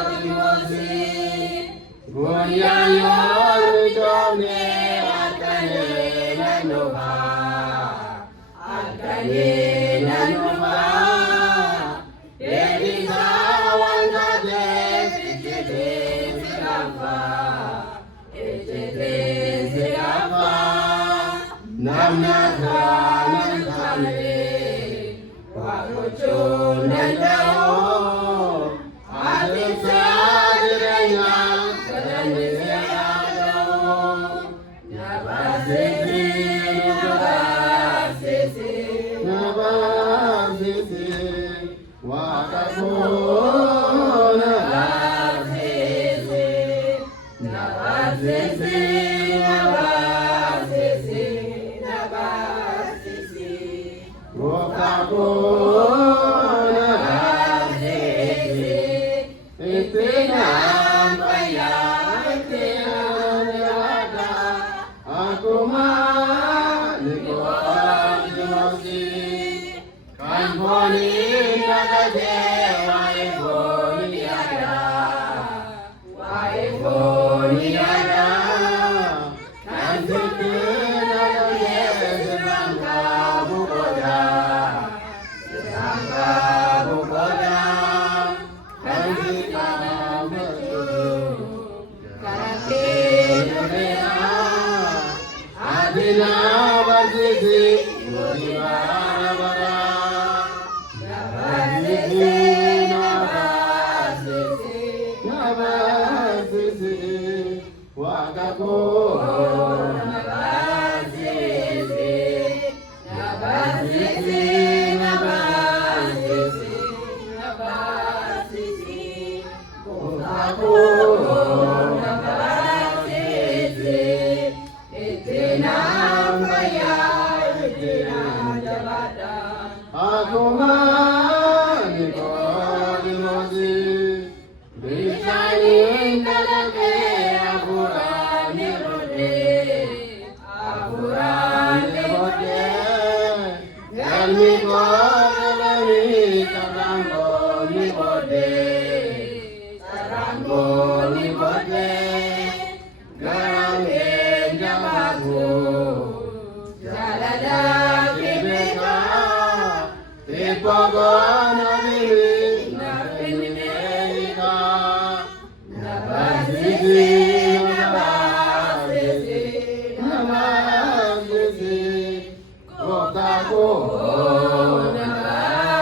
Nikodimosi, Bunyanyo Ridone Akane Nanova, Akane Nanova, Edisa Wangade, Echete Sirafa, Echete Sirafa, Namnaka Nankane, Wakocho Nandao, Adisa Direnya, Kadanyayado, Nabasisi, Nabasisi, Nabasisi, Wakako, Nabasisi, Nabasisi, Nabasisi, Nabasisi, Wakako, Nabasisi, Itina Paya, Itina Nevada, Akuma, Nikodimosi, Kanboni Nagade, Waiboni Yada, Waiboni Yada, Kansiki Nagade, Siranga Bukoda, Siranga Bukoda, Kansika Bukoda, Karate Nurena, Adina Basisi, Mudivara, Nabasisi, Nabasisi, Nabasisi, Wakako, Nabasisi, Nabasisi, Nabasisi, Nabasisi, Wakako, Nabasisi, Itina Maya, Itina Jabata, Akuma, Nikodimosi, Bishani Nalake, Akura Nirode, Akura Nirode, Galmi Kodalami, Sarango Nirode, Sarango Nirode, Garange Jamagu, Jalada Kibeka, Tipogona Miri, Napinimeka, Nabasisi, Nabasisi, Nabasisi, Kokako,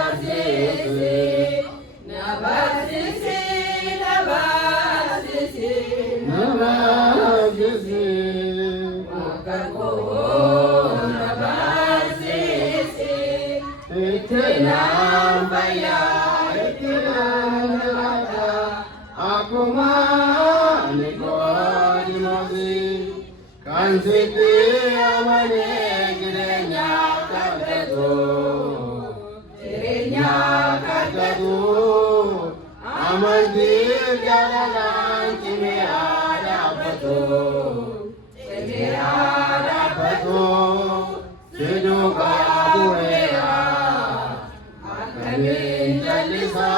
Nabasisi, Nabasisi, Nabasisi, Nabasisi, Kokako, Nabasisi, Itina Paya, Itina Nevada, Akuma, Nikodimosi, Kansiti Amane, Girenya Kakadu, Girenya Kakadu, Amanti Jalalan Chimiada Patu, Chimiada Patu, Siduka Burea, Akanin Jalisa,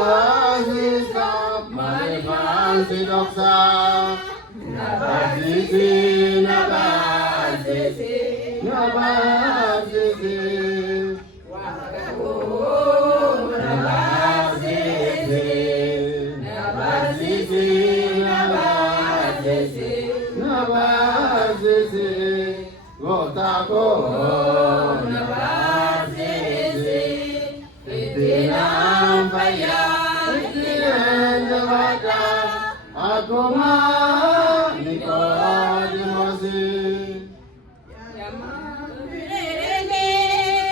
Kodwikosisa, Marifan Sidoksa, Nabasisi, Nabasisi, Nabasisi, Wakako, Nabasisi, Nabasisi, Nabasisi, Nabasisi, Wakako, Nabasisi, Itina Paya, Itina Nevada, Akuma, Nikodimosi.